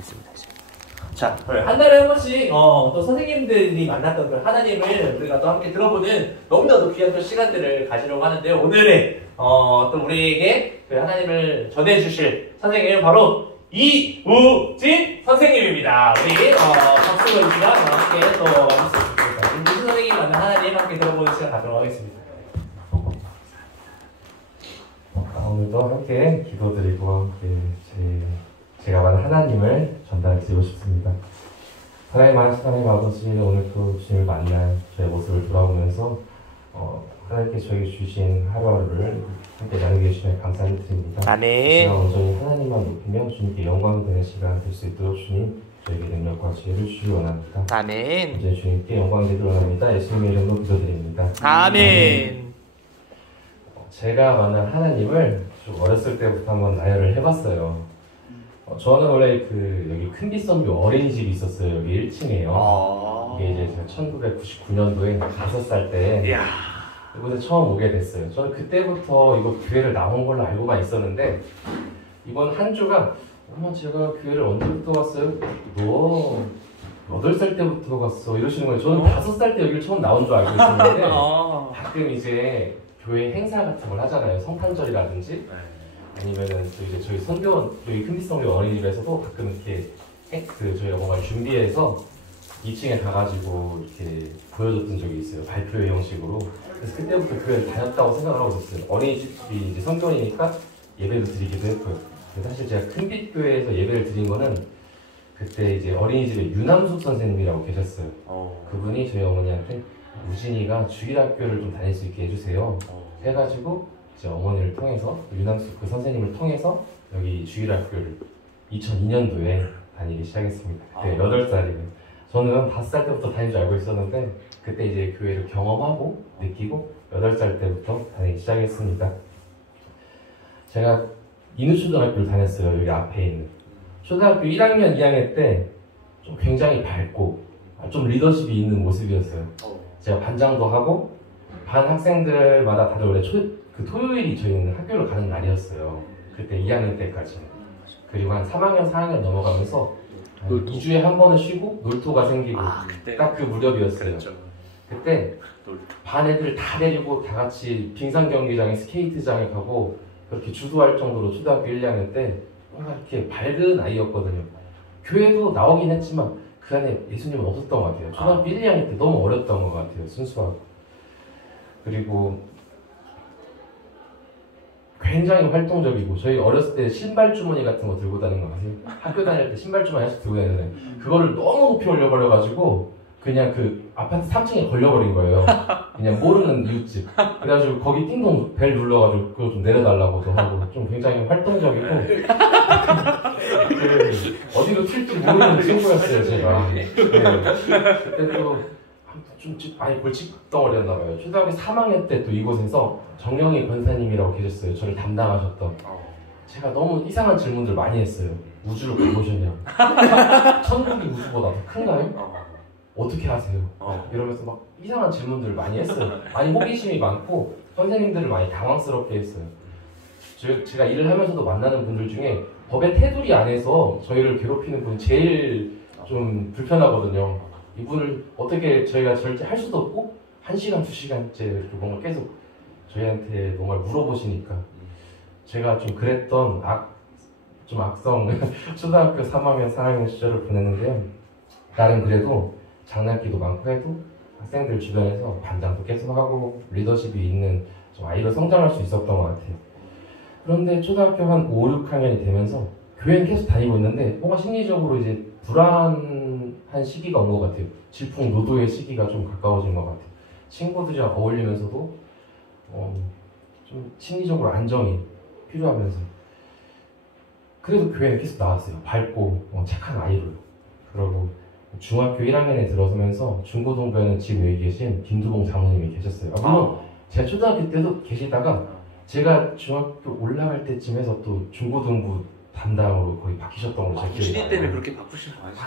있습니다. 이제. 자, 한 달에 한 번씩 또 선생님들이 만났던 그 하나님을 우리가 또 함께 들어보는 너무나도 귀한 또 시간들을 가지려고 하는데요. 오늘의 또 우리에게 그 하나님을 전해주실 선생님은 바로 이우진 선생님입니다. 우리 박수로 씨랑 함께 또 만났습니다. 이우진 선생님이 만난 하나님 함께 들어보는 시간 가도록 하겠습니다. 오늘도 함께 기도드리고 함께 제가 만난 하나님을 전달드리고 싶습니다. 하나님 아버지, 오늘 또 주님을 만난 저의 모습을 돌아보면서 하나님께 저에게 주신 하루하루를 함께 나누게 해주시면 감사드립니다. 아멘. 제가 온전히 하나님만 높이며 주님께 영광이 되는 시간 될 수 있도록 주님 저에게 능력과 지혜를 주시기 원합니다. 아멘. 이제 주님께 영광이 되도록 원합니다. 예수님의 이름으로 기도드립니다. 아멘. 제가 만난 하나님을 좀 어렸을 때부터 한번 나열을 해봤어요. 저는 원래 여기 큰빛선교 어린이집이 있었어요. 여기 1층에요. 이게 이제 제가 1999년도에 5살 때 이곳에 처음 오게 됐어요. 저는 그때부터 이거 교회를 나온 걸로 알고만 있었는데 이번 한 주가 엄마 제가 교회를 언제부터 갔어요? 너 8살 때부터 갔어 이러시는 거예요. 저는 5살 때 여기를 처음 나온 줄 알고 있었는데 가끔 이제 교회 행사 같은 걸 하잖아요. 성탄절이라든지 아니면은 또 이제 저희 선교원, 저희 큰빛선교 어린이집에서도 가끔 이렇게 저희가 뭔가 준비해서 2층에 가가지고 이렇게 보여줬던 적이 있어요. 발표회 형식으로. 그래서 그때부터 교회를 다녔다고 생각을 하고 있었어요. 어린이집이 이제 선교원이니까 예배를 드리기도 했고요. 사실 제가 큰빛교회에서 예배를 드린 거는 그때 이제 어린이집에 유남숙 선생님이라고 계셨어요. 그분이 저희 어머니한테 우진이가 주일학교를 좀 다닐 수 있게 해주세요. 해가지고 이제 어머니를 통해서 유남숙 그 선생님을 통해서 여기 주일학교를 2002년도에 다니기 시작했습니다. 그때 8살이에요. 저는 5살 때부터 다닌 줄 알고 있었는데 그때 이제 교회를 경험하고 느끼고 8살 때부터 다니기 시작했습니다. 제가 인후초등학교를 다녔어요. 여기 앞에 있는 초등학교 1학년, 2학년 때 좀 굉장히 밝고 좀 리더십이 있는 모습이었어요. 제가 반장도 하고 반 학생들마다 다들 원래 토요일이 저희는 학교를 가는 날이었어요. 그때 2학년 때까지. 그리고 한 3학년, 4학년 넘어가면서 2주에 한 번은 쉬고 놀토가 생기고 딱 그 무렵이었어요. 그때 반 애들 다 데리고 다 같이 빙상 경기장에 스케이트장에 가고 그렇게 주도할 정도로 초등학교 1, 2학년 때 뭔가 이렇게 밝은 아이였거든요. 교회도 나오긴 했지만 그 안에 예수님은 없었던 것 같아요. 초등학교 1, 2학년 때 너무 어렸던 것 같아요. 순수하고. 그리고 굉장히 활동적이고 저희 어렸을 때 신발 주머니 같은 거 들고 다니는 거 아세요? 학교 다닐 때 신발 주머니 하나씩 들고 다니는데 그거를 너무 높이 올려버려가지고 그냥 그 아파트 3층에 걸려버린 거예요. 그냥 모르는 이웃집. 그래가지고 거기 띵동 벨 눌러가지고 그거 좀 내려달라고도 하고 좀 굉장히 활동적이고 어디로 튈지 모르는 친구였어요 제가. 네. 그때도 좀 많이 골칫덩어리였나봐요. 초등학교 3학년 때 또 이곳에서 정영희 권사님이라고 계셨어요. 저를 담당하셨던. 제가 너무 이상한 질문들 많이 했어요. 우주를 가보셨냐고. 천국이 우주보다 더 큰가요? 어떻게 아세요? 이러면서 막 이상한 질문들을 많이 했어요. 많이 호기심이 많고 선생님들을 많이 당황스럽게 했어요. 제가 일을 하면서도 만나는 분들 중에 법의 테두리 안에서 저희를 괴롭히는 분이 제일 좀 불편하거든요. 이분을 어떻게 저희가 절대 할 수도 없고 1시간, 2시간째 이렇게 뭔가 계속 저희한테 뭔가 물어보시니까 제가 좀 그랬던 좀 악성 초등학교 3학년, 4학년 시절을 보냈는데요. 나름 그래도 장난기도 많고 해도 학생들 주변에서 반장도 계속 하고 리더십이 있는 좀 아이로 성장할 수 있었던 것 같아요. 그런데 초등학교 한 5, 6학년이 되면서 교회는 계속 다니고 있는데 뭔가 심리적으로 이제 불안한 시기가 온 것 같아요. 질풍노도의 시기가 좀 가까워진 것 같아요. 친구들이랑 어울리면서도 좀 심리적으로 안정이 필요하면서 그래도 교회에 계속 나왔어요. 밝고 착한 아이로. 그러고 중학교 1학년에 들어서면서 중고등부에는 지금 여기 계신 김두봉 장로님이 계셨어요. 물론 제가 초등학교 때도 계시다가 제가 중학교 올라갈 때쯤 해서 또 중고등부 담당으로 거의 바뀌셨던 걸로 제가 기억이 나요. 우진이 때문에 그렇게 바꾸신 거 아니죠?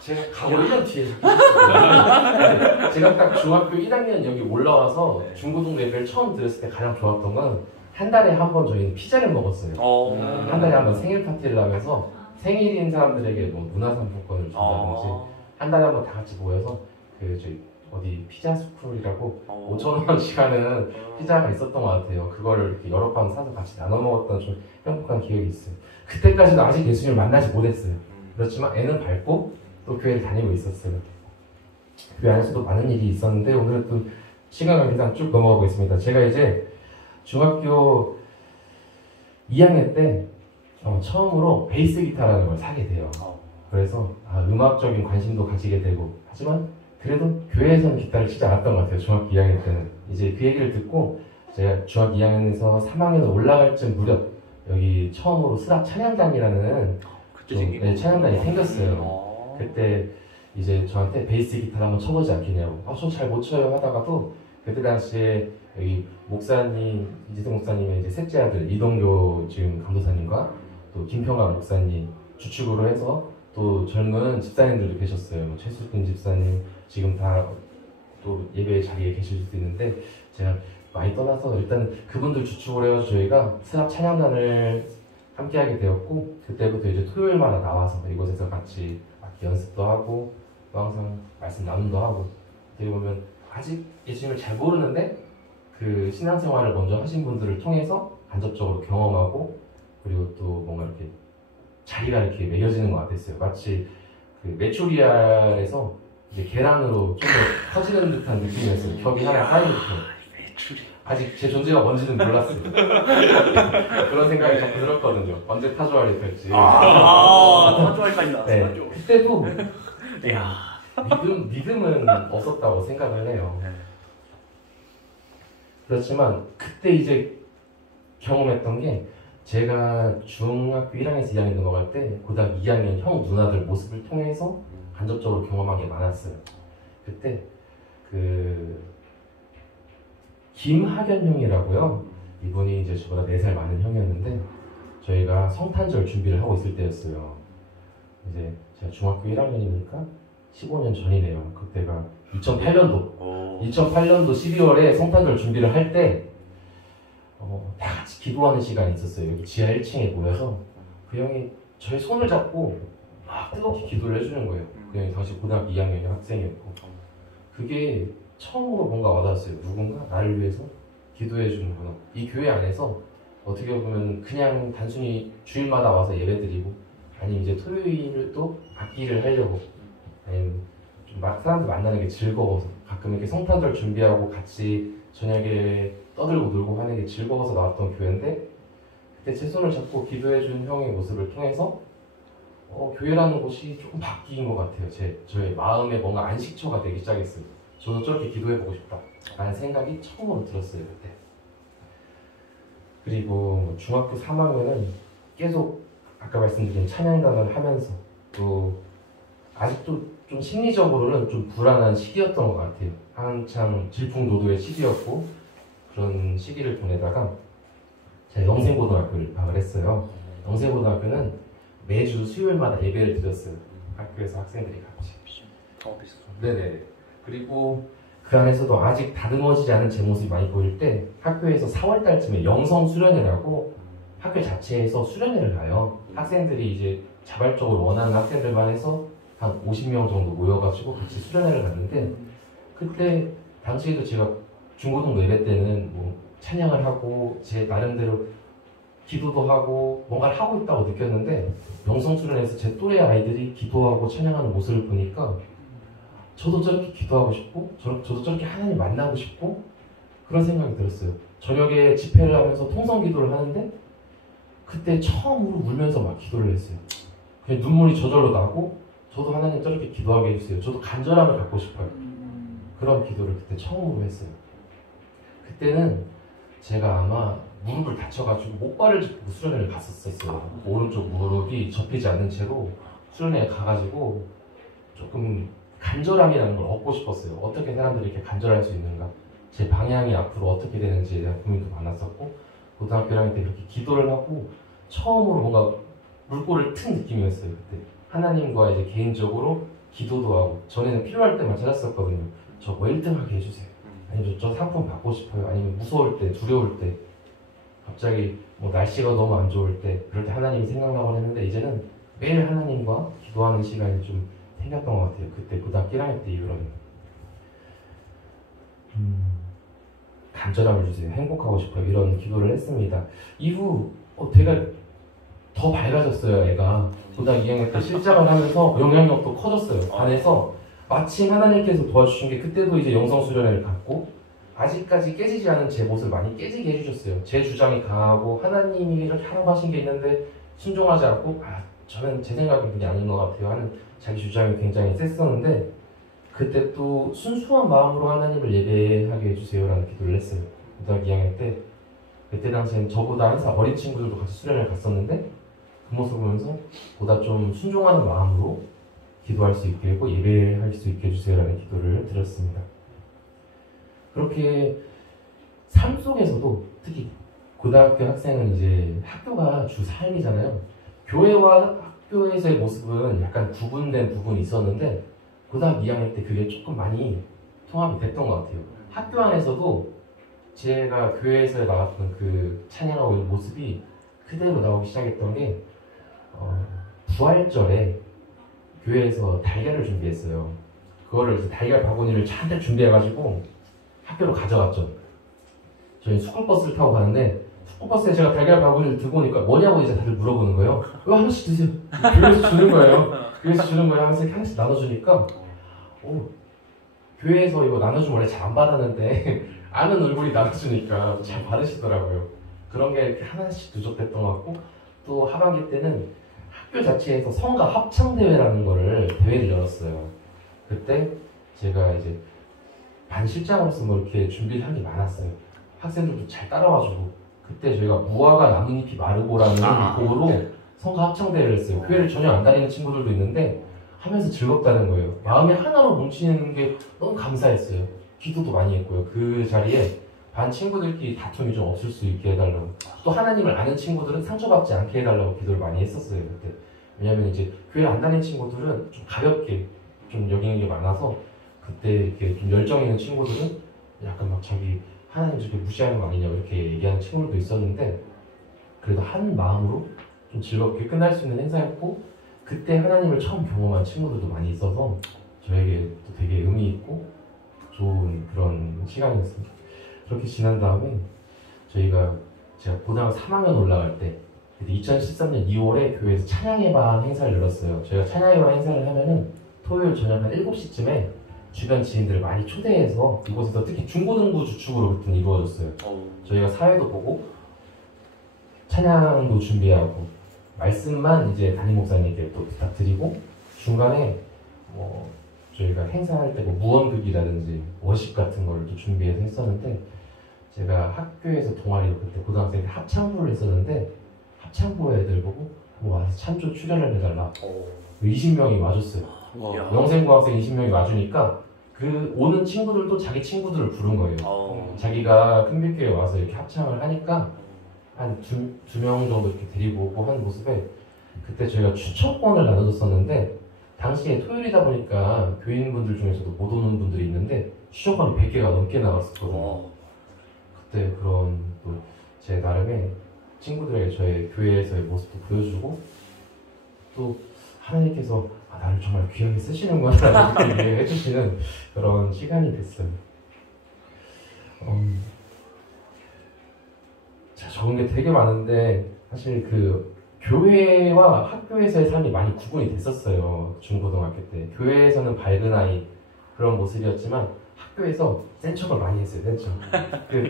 제가 가고 1년 뒤에 제가 딱 중학교 1학년 여기 올라와서 중고등 예배를 처음 들었을 때 가장 좋았던 건 한 달에 한 번 저희는 피자를 먹었어요. 한 달에 한 번 생일 파티를 하면서 생일인 사람들에게 뭐 문화상품권을 준다든지 한 달에 한 번 다 같이 모여서 그 저희 어디 피자 스쿨이라고 5,000원씩 하는 피자가 있었던 것 같아요. 그거를 이렇게 여러 판 사서 같이 나눠 먹었던 좀 행복한 기억이 있어요. 그때까지도 아직 예수님을 만나지 못했어요. 그렇지만 애는 밝고 또 교회를 다니고 있었어요. 교회 안에서도 많은 일이 있었는데 오늘은 또 시간 관계상 쭉 넘어가고 있습니다. 제가 이제 중학교 2학년 때 처음으로 베이스 기타라는 걸 사게 돼요. 그래서 음악적인 관심도 가지게 되고 하지만 그래도 교회에서는 기타를 치지 않았던 것 같아요. 중학교 2학년 때는. 이제 그 얘기를 듣고 제가 중학교 2학년에서 3학년으로 올라갈 쯤 무렵 여기 처음으로 스락 찬양단이라는 찬양단이 생겼어요. 그때 이제 저한테 베이스 기타를 한번 쳐보지 않겠냐고. 저 잘 못 쳐요 하다가도 그때 당시에 여기 목사님, 이재성 목사님의 이제 셋째 아들 이동교 지금 감독사님과 또 김평강 목사님 주축으로 해서 또 젊은 집사님들도 계셨어요. 뭐 최수근 집사님 지금 다 또 예배 자리에 계실 수도 있는데 제가 많이 떠나서 일단 그분들 주축으로 해서 저희가 스랍 찬양단을 함께하게 되었고 그때부터 이제 토요일마다 나와서 이곳에서 같이 악기 연습도 하고 또 항상 말씀 나눔도 하고 어떻게 보면 아직 예수님을 잘 모르는데 그 신앙생활을 먼저 하신 분들을 통해서 간접적으로 경험하고 그리고 또 뭔가 이렇게 자리가 이렇게 매겨지는 것 같았어요. 마치 그 메추리알에서 이제 계란으로 좀 더 커지는 듯한 느낌이었어요. 겹이 하나 쌓이듯. 아직 제 존재가 뭔지는 몰랐어요. 그런 생각이 자꾸 들었거든요. 언제 타조알이 될지. 타조알까지 나왔어. 네. 그때도 믿음은 없었다고 생각을 해요. 그렇지만 그때 이제 경험했던 게 제가 중학교 1학년에서 2학년 넘어갈 때 고등학교 2학년 형 누나들 모습을 통해서 간접적으로 경험한 게 많았어요. 그때 그 김학연 형이라고요. 이분이 이제 저보다 4살 많은 형이었는데 저희가 성탄절 준비를 하고 있을 때였어요. 이제 제가 중학교 1학년이니까 15년 전이네요. 그때가 2008년도 12월에 성탄절 준비를 할 때 다 같이 기도하는 시간이 있었어요. 여기 지하 1층에 모여서 그 형이 저의 손을 잡고 막 뜨겁게 기도를 해주는 거예요. 그 형이 당시 고등학교 2학년 학생이었고 그게 처음으로 뭔가 와닿았어요. 누군가 나를 위해서 기도해 주는구나. 이 교회 안에서 어떻게 보면 그냥 단순히 주일마다 와서 예배드리고 아니면 이제 토요일도 악기를 하려고 아니면 좀 사람들 만나는 게 즐거워서 가끔 이렇게 성탄절 준비하고 같이 저녁에 떠들고 놀고 하는 게 즐거워서 나왔던 교회인데 그때 제 손을 잡고 기도해 준 형의 모습을 통해서 교회라는 곳이 조금 바뀐 것 같아요. 저의 마음에 뭔가 안식처가 되기 시작했어요. 저도 저렇게 기도해보고 싶다 라는 생각이 처음으로 들었어요. 그때. 그리고 중학교 3학년은 계속 아까 말씀드린 찬양단을 하면서 또 아직도 좀 심리적으로는 좀 불안한 시기였던 것 같아요. 한참 질풍노도의 시기였고 그런 시기를 보내다가 제가 영생고등학교를 입학을 했어요. 영생고등학교는 매주 수요일마다 예배를 드렸어요. 학교에서 학생들이 같이. 네네. 그리고 그 안에서도 아직 다듬어지지 않은 제 모습이 많이 보일 때 학교에서 4월달쯤에 영성 수련회라고 학교 자체에서 수련회를 가요. 학생들이 이제 자발적으로 원하는 학생들만 해서 한 50명 정도 모여가지고 같이 수련회를 갔는데 그때 당시에도 제가 중고등부 예배 때는 뭐 찬양을 하고 제 나름대로 기도도 하고 뭔가를 하고 있다고 느꼈는데 영성 수련회에서 제 또래 아이들이 기도하고 찬양하는 모습을 보니까 저도 저렇게 기도하고 싶고 저도 저렇게 하나님 만나고 싶고 그런 생각이 들었어요. 저녁에 집회를 하면서 통성 기도를 하는데 그때 처음으로 울면서 막 기도를 했어요. 그냥 눈물이 저절로 나고 저도 하나님 저렇게 기도하게 해주세요. 저도 간절함을 갖고 싶어요. 그런 기도를 그때 처음으로 했어요. 그때는 제가 아마 무릎을 다쳐가지고 목발을 짚고 수련회를 갔었어요. 오른쪽 무릎이 접히지 않는 채로 수련회에 가가지고 조금 간절함이라는 걸 얻고 싶었어요. 어떻게 사람들이 이렇게 간절할 수 있는가? 제 방향이 앞으로 어떻게 되는지에 대한 고민도 많았었고 고등학교 1학년 때 그렇게 기도를 하고 처음으로 뭔가 물꼬를 튼 느낌이었어요. 그때 하나님과 이제 개인적으로 기도도 하고 전에는 필요할 때만 찾았었거든요. 저 1등하게 해주세요. 아니면 저 상품 받고 싶어요. 아니면 무서울 때, 두려울 때, 갑자기 뭐 날씨가 너무 안 좋을 때, 그럴 때 하나님이 생각나곤 했는데 이제는 매일 하나님과 기도하는 시간이 좀 생겼던 것 같아요. 그때 고등학교 1학년 때 이후로는. 간절함을 주세요. 행복하고 싶어요. 이런 기도를 했습니다. 이후 제가 더 밝아졌어요. 애가 고등학교 2학년 때 실장을 하면서 영향력도 커졌어요. 반에서 마침 하나님께서 도와주신 게 그때도 이제 영성수련회를 갔고 아직까지 깨지지 않은 제 모습을 많이 깨지게 해주셨어요. 제 주장이 강하고 하나님이 이렇게 하라고 하신 게 있는데 순종하지 않고 저는 제 생각은 그게 아닌 것 같아요 하는 자기 주장이 굉장히 셌었는데 그때 또 순수한 마음으로 하나님을 예배하게 해주세요라는 기도를 했어요. 고등학교 2학년 때 그때 당시엔 저보다 한 살 어린 친구들도 같이 수련회를 갔었는데 그 모습을 보면서 보다 좀 순종하는 마음으로 기도할 수 있게 하고 예배할 수 있게 해주세요라는 기도를 드렸습니다. 그렇게 삶 속에서도 특히 고등학교 학생은 이제 학교가 주 삶이잖아요. 교회와 학교에서의 모습은 약간 구분된 부분이 있었는데 고등학교 2학년 때 그게 조금 많이 통합이 됐던 것 같아요. 학교 안에서도 제가 교회에서 나왔던 그 찬양하고 있는 모습이 그대로 나오기 시작했던 게 부활절에 교회에서 달걀을 준비했어요. 그거를 이제 달걀 바구니를 잔뜩 준비해가지고 학교로 가져갔죠. 저희 스쿨버스를 타고 가는데 스쿨버스에 제가 달걀 바구니를 들고 오니까 뭐냐고 이제 다들 물어보는 거예요. 이거 하나씩 드세요. 교회에서 주는 거예요. 교회에서 주는 거예요. 하나씩 나눠주니까 교회에서 이거 나눠주면 원래 잘 안 받았는데 아는 얼굴이 나눠주니까 잘 받으시더라고요. 그런 게 이렇게 하나씩 누적됐던 것 같고 또 하반기 때는 학교 자체에서 성가 합창대회라는 거를 대회를 열었어요. 그때 제가 이제 반 실장으로서 뭐 이렇게 준비를 한 게 많았어요. 학생들도 잘 따라와주고 그때 저희가 무화과 나뭇잎이 마르고라는 곡으로 성가 합창대회를 했어요. 교회를 전혀 안 다니는 친구들도 있는데 하면서 즐겁다는 거예요. 마음이 하나로 뭉치는 게 너무 감사했어요. 기도도 많이 했고요. 그 자리에 반 친구들끼리 다툼이 좀 없을 수 있게 해달라고 또 하나님을 아는 친구들은 상처받지 않게 해달라고 기도를 많이 했었어요. 그때 왜냐면 이제 교회를 안 다니는 친구들은 좀 가볍게 좀 여기는 게 많아서 그때 이렇게 좀 열정 있는 친구들은 약간 막 자기 하나님 저렇게 무시하는 거 아니냐 이렇게 얘기하는 친구들도 있었는데 그래도 한 마음으로 좀 즐겁게 끝날 수 있는 행사였고 그때 하나님을 처음 경험한 친구들도 많이 있어서 저에게 또 되게 의미 있고 좋은 그런 시간이었습니다. 그렇게 지난 다음에 제가 고등학교 3학년 올라갈 때 2013년 2월에 교회에서 찬양의 방 행사를 열었어요. 저희가 찬양의 방 행사를 하면은 토요일 저녁 한 7시쯤에 주변 지인들을 많이 초대해서 이곳에서 특히 중고등부 주축으로 그때는 이루어졌어요. 저희가 사회도 보고 찬양도 준비하고 말씀만 이제 담임 목사님께 또 부탁드리고 중간에 뭐 저희가 행사할 때 뭐 무언극이라든지 워십 같은 걸 또 준비해서 했었는데 제가 학교에서 동아리로 그때 고등학생 때 합창부를 했었는데 합창부 애들 보고 와서 찬조 출연을 해달라 20명이 와줬어요. 영생고학생 20명이 와주니까 그 오는 친구들도 자기 친구들을 부른 거예요. 자기가 큰빛교회에 와서 이렇게 합창을 하니까 한 두 명 정도 이렇게 데리고 오고 한 모습에 그때 저희가 추천권을 나눠줬었는데 당시에 토요일이다 보니까 교인분들 중에서도 못 오는 분들이 있는데 추천권이 100개가 넘게 나갔었거든요. 그때 그런 또 제 나름의 친구들에게 저의 교회에서의 모습도 보여주고 또 하나님께서 나를 정말 귀하게 쓰시는구나 라는 느끼게 해주시는 그런 시간이 됐어요. 자, 적은 게 되게 많은데 사실 그 교회와 학교에서의 삶이 많이 구분이 됐었어요. 중고등학교 때 교회에서는 밝은 아이 그런 모습이었지만 학교에서 센 척을 많이 했어요. 센 척.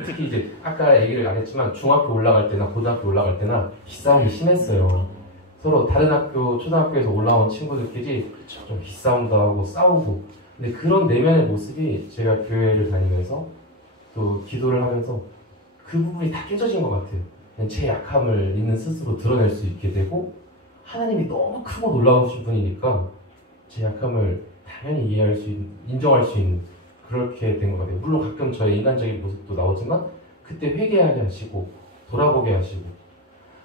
특히 이제 아까 얘기를 안 했지만 중학교 올라갈 때나 고등학교 올라갈 때나 기싸움이 심했어요. 서로 다른 학교, 초등학교에서 올라온 친구들끼리 좀 기싸움도 하고 싸우고 근데 그런 내면의 모습이 제가 교회를 다니면서 또 기도를 하면서 그 부분이 다 깨져진 것 같아요. 그냥 제 약함을 있는 스스로 드러낼 수 있게 되고 하나님이 너무 크고 놀라우신 분이니까 제 약함을 당연히 이해할 수 있는, 인정할 수 있는 그렇게 된 것 같아요. 물론 가끔 저의 인간적인 모습도 나오지만 그때 회개하게 하시고 돌아보게 하시고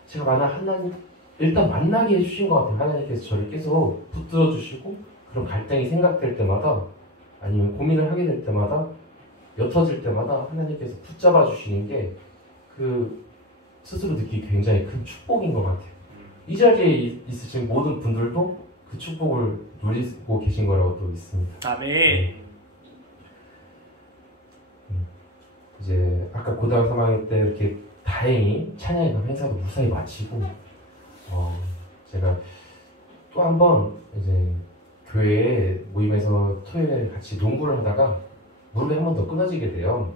제가 만약 하나님 일단 만나게 해주신 것 같아요. 하나님께서 저를 계속 붙들어 주시고 그런 갈등이 생각될 때마다 아니면 고민을 하게 될 때마다 옅어질 때마다 하나님께서 붙잡아 주시는 게 그 스스로 느끼기 굉장히 큰 축복인 것 같아요. 이 자리에 있으신 모든 분들도 그 축복을 누리고 계신 거라고 또 믿습니다. 아멘. 이제 아까 고등학교 3학년 때 이렇게 다행히 찬양회관 행사도 무사히 마치고 제가 또 한 번 이제 교회 모임에서 토요일에 같이 농구를 하다가 무릎이 한 번 더 끊어지게 돼요.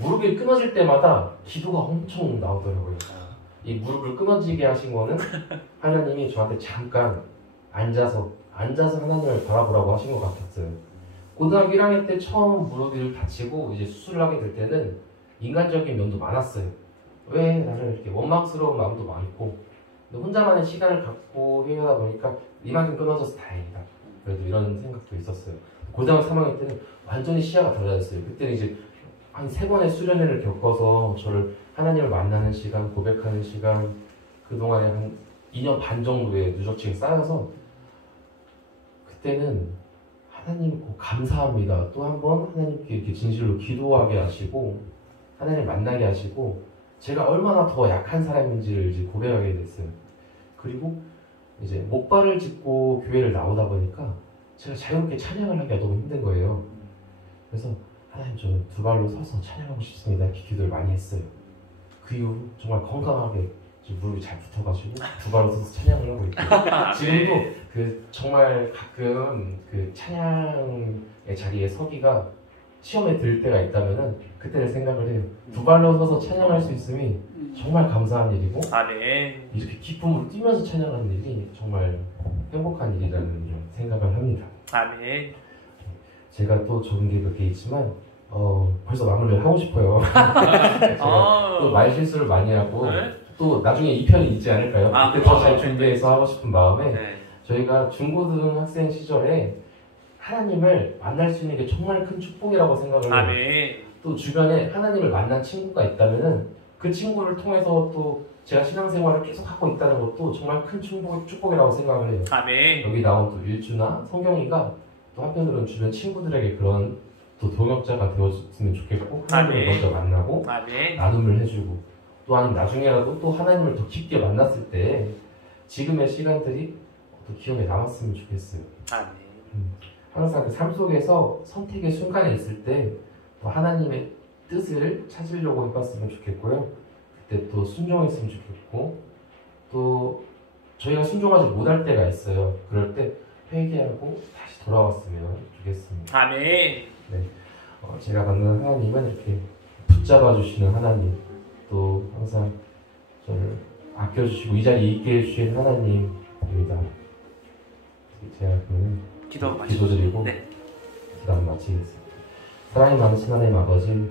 무릎이 끊어질 때마다 기도가 엄청 나오더라고요. 이 무릎을 끊어지게 하신 거는 하나님이 저한테 잠깐 앉아서 하나님을 바라보라고 하신 것 같았어요. 고등학교 1학년 때 처음 무릎을 다치고 이제 수술을 하게 될 때는 인간적인 면도 많았어요. 왜 나를 이렇게 원망스러운 마음도 많고, 근데 혼자만의 시간을 갖고 해야 보니까 이만큼 끊어져서 다행이다. 그래도 이런 생각도 있었어요. 고등학교 3학년 때는 완전히 시야가 달라졌어요. 그때는 이제 한 3번의 수련회를 겪어서 저를 하나님을 만나는 시간, 고백하는 시간, 그동안에 한 2년 반 정도의 누적치가 쌓여서 그때는 하나님 감사합니다. 또 한 번 하나님께 이렇게 진실로 기도하게 하시고 하나님을 만나게 하시고 제가 얼마나 더 약한 사람인지를 이제 고백하게 됐어요. 그리고 이제 목발을 짚고 교회를 나오다 보니까 제가 자유롭게 찬양을 하기가 너무 힘든 거예요. 그래서 하나님 저는 2발로 서서 찬양하고 싶습니다. 이렇게 기도를 많이 했어요. 그 이후 정말 건강하게 무릎이 잘 붙어가지고 2발로 서서 찬양을 하고 있고 지금도 그 정말 가끔 그 찬양의 자리에 서기가 시험에 들 때가 있다면은 그때를 생각을 해요. 2발로 서서 찬양할 수 있음이 정말 감사한 일이고 이렇게 기쁨으로 뛰면서 찬양하는 일이 정말 행복한 일이라는 생각을 합니다. 아멘. 제가 또 적은 게 몇 개 있지만 벌써 마무리를 하고 싶어요. 제가 또 말 실수를 많이 하고 또 나중에 2편이 있지 않을까요? 그때 더 잘 준비해서 하고 싶은 마음에 저희가 중고등학생 시절에 하나님을 만날 수 있는 게 정말 큰 축복이라고 생각을 해요. 또 주변에 하나님을 만난 친구가 있다면은 그 친구를 통해서 또 제가 신앙생활을 계속 하고 있다는 것도 정말 큰 축복이라고 생각을 해요. 여기 나온 또 일주나 성경이가 또 한편으로는 주변 친구들에게 그런 또 동역자가 되었으면 좋겠고 하나님을 먼저 만나고 나눔을 해주고 또 아니면 나중에라도 또 하나님을 더 깊게 만났을 때 지금의 시간들이 또 기억에 남았으면 좋겠어요. 항상 그 삶 속에서 선택의 순간에 있을 때 또 하나님의 뜻을 찾으려고 해봤으면 좋겠고요. 그때 또 순종했으면 좋겠고 또 저희가 순종하지 못할 때가 있어요. 그럴 때 회개하고 다시 돌아왔으면 좋겠습니다. 아멘. 제가 받는 하나님은 이렇게 붙잡아 주시는 하나님, 또 항상 저를 아껴주시고 이 자리에 있게 해주신 하나님입니다. 제가 그러면 기도드리고 기도는 마치겠습니다. 사랑이 많으신 하나님 아버지,